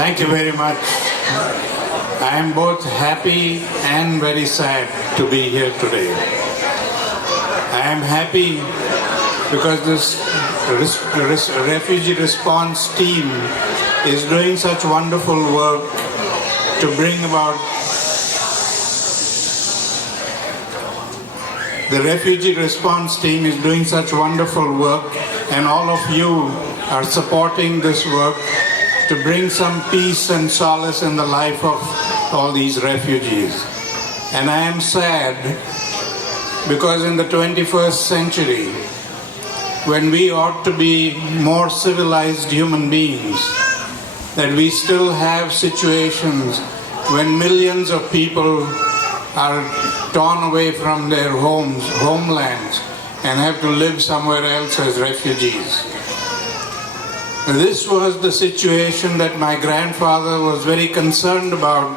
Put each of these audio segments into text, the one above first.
Thank you very much. I am both happy and very sad to be here today. I am happy because this refugee response team is doing such wonderful work to bring about the refugee response team is doing such wonderful work, and all of you are supporting this work to bring some peace and solace in the life of all these refugees. And I am sad because in the 21st century, when we ought to be more civilized human beings, that we still have situations when millions of people are torn away from their homelands, and have to live somewhere else as refugees. This was the situation that my grandfather was very concerned about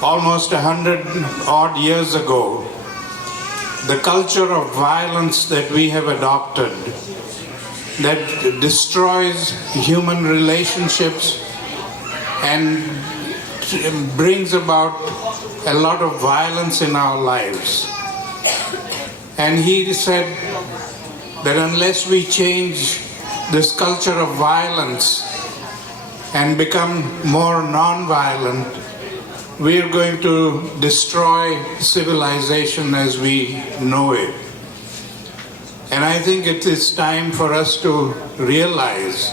almost 100 odd years ago. The culture of violence that we have adopted, that destroys human relationships and brings about a lot of violence in our lives. And he said that unless we change this culture of violence and become more non-violent, we are going to destroy civilization as we know it. And I think it is time for us to realize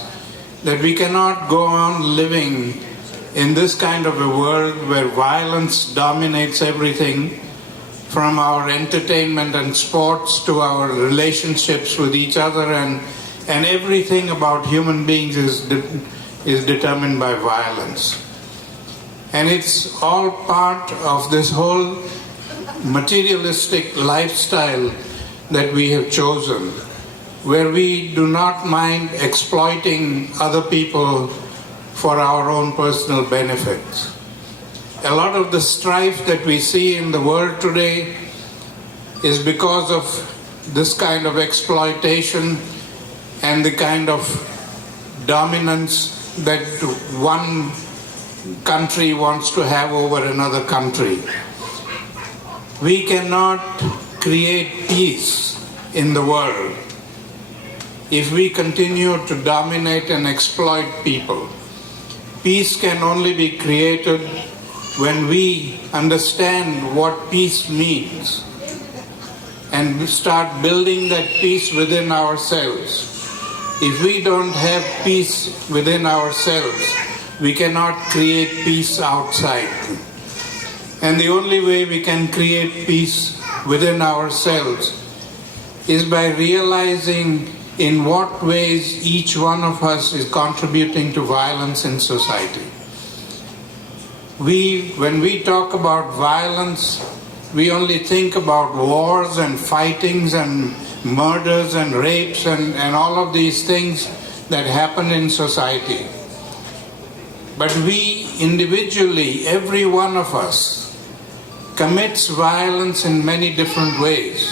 that we cannot go on living in this kind of a world where violence dominates everything, from our entertainment and sports to our relationships with each other, and everything about human beings is determined by violence. And it's all part of this whole materialistic lifestyle that we have chosen, where we do not mind exploiting other people for our own personal benefits. A lot of the strife that we see in the world today is because of this kind of exploitation and the kind of dominance that one country wants to have over another country. We cannot create peace in the world if we continue to dominate and exploit people. Peace can only be created when we understand what peace means and start building that peace within ourselves. If we don't have peace within ourselves, we cannot create peace outside. And the only way we can create peace within ourselves is by realizing in what ways each one of us is contributing to violence in society. When we talk about violence, we only think about wars and fightings and murders and rapes and all of these things that happen in society. But we individually, every one of us, commits violence in many different ways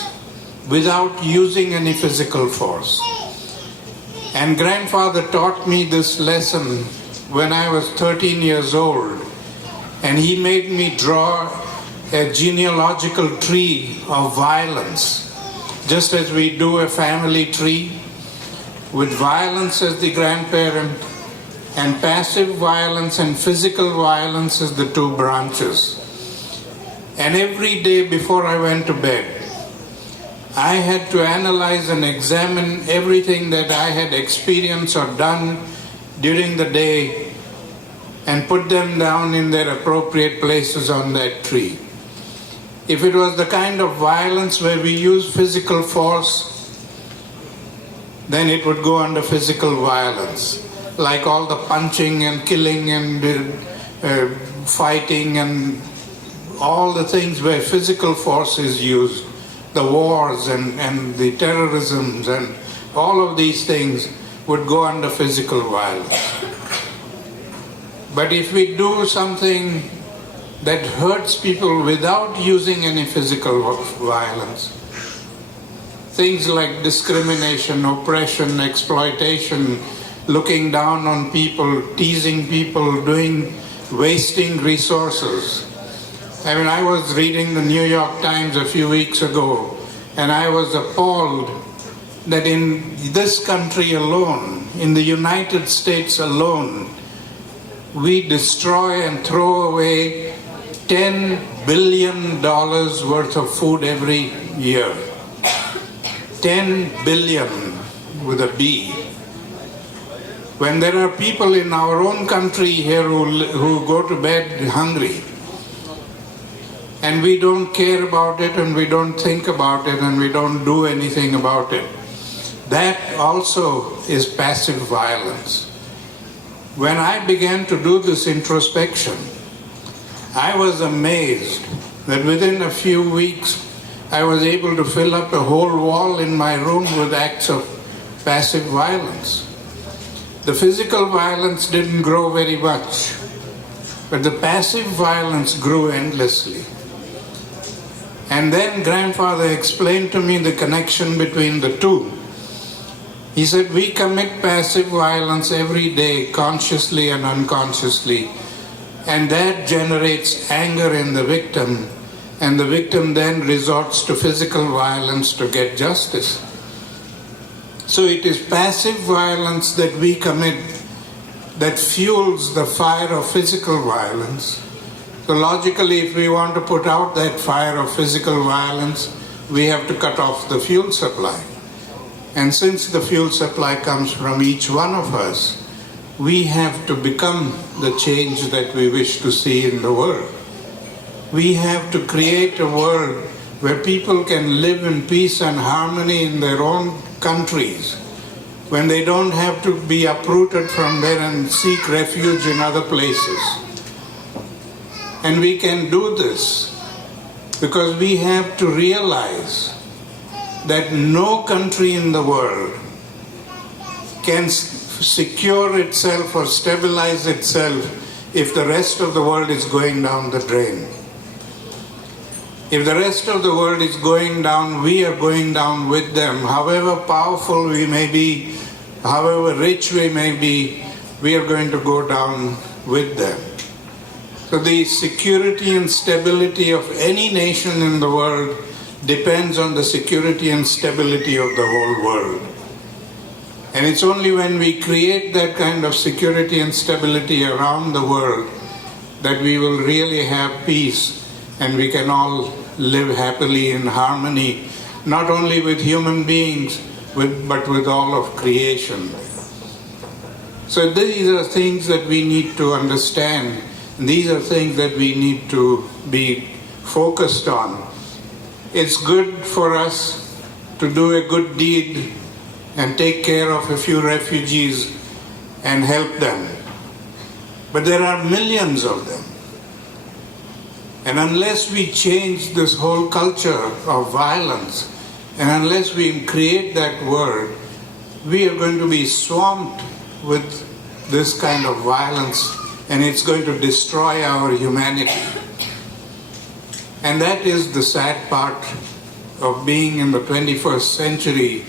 without using any physical force. And grandfather taught me this lesson when I was 13 years old, and he made me draw a genealogical tree of violence, just as we do a family tree, with violence as the grandparent and passive violence and physical violence as the two branches. And every day before I went to bed, I had to analyze and examine everything that I had experienced or done during the day and put them down in their appropriate places on that tree. If it was the kind of violence where we use physical force, then it would go under physical violence, like all the punching and killing and fighting and all the things where physical force is used. The wars and the terrorisms and all of these things would go under physical violence. But if we do something that hurts people without using any physical violence, things like discrimination, oppression, exploitation, looking down on people, teasing people, wasting resources. I mean, I was reading the New York Times a few weeks ago, and I was appalled that in this country alone, in the United States alone, we destroy and throw away $10 billion worth of food every year. 10 billion with a B. When there are people in our own country here who go to bed hungry, and we don't care about it, and we don't think about it, and we don't do anything about it, that also is passive violence. When I began to do this introspection, I was amazed that within a few weeks I was able to fill up a whole wall in my room with acts of passive violence. The physical violence didn't grow very much, but the passive violence grew endlessly. And then grandfather explained to me the connection between the two. He said, we commit passive violence every day, consciously and unconsciously, and that generates anger in the victim, and the victim then resorts to physical violence to get justice. So it is passive violence that we commit that fuels the fire of physical violence. So logically, if we want to put out that fire of physical violence, we have to cut off the fuel supply. And since the fuel supply comes from each one of us, we have to become the change that we wish to see in the world. We have to create a world where people can live in peace and harmony in their own countries, when they don't have to be uprooted from there and seek refuge in other places. And we can do this because we have to realize that no country in the world can secure itself or stabilize itself if the rest of the world is going down the drain. If the rest of the world is going down, we are going down with them. However powerful we may be, however rich we may be, we are going to go down with them. So the security and stability of any nation in the world depends on the security and stability of the whole world. And it's only when we create that kind of security and stability around the world that we will really have peace, and we can all live happily in harmony, not only with human beings, but with all of creation. So these are things that we need to understand, and these are things that we need to be focused on. It's good for us to do a good deed and take care of a few refugees and help them. But there are millions of them. And unless we change this whole culture of violence, and unless we create that world, we are going to be swamped with this kind of violence, and it's going to destroy our humanity. And that is the sad part of being in the 21st century,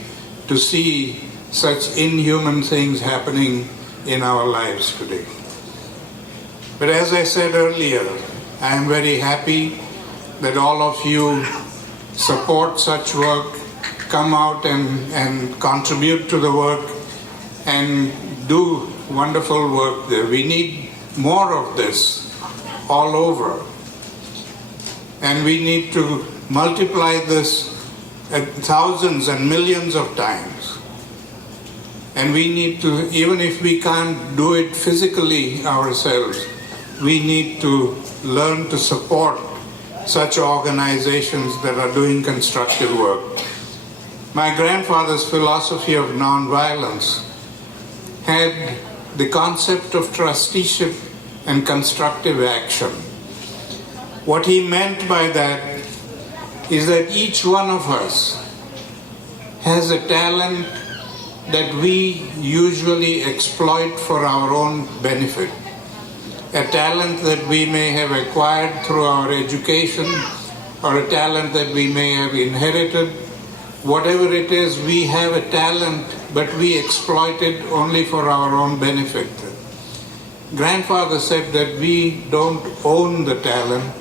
to see such inhuman things happening in our lives today. But as I said earlier, I am very happy that all of you support such work, come out and contribute to the work, and do wonderful work there. We need more of this all over. And we need to multiply this at thousands and millions of times. And we need to, even if we can't do it physically ourselves, we need to learn to support such organizations that are doing constructive work. My grandfather's philosophy of nonviolence had the concept of trusteeship and constructive action. What he meant by that is that each one of us has a talent that we usually exploit for our own benefit. A talent that we may have acquired through our education, or a talent that we may have inherited. Whatever it is, we have a talent but we exploit it only for our own benefit. Grandfather said that we don't own the talent,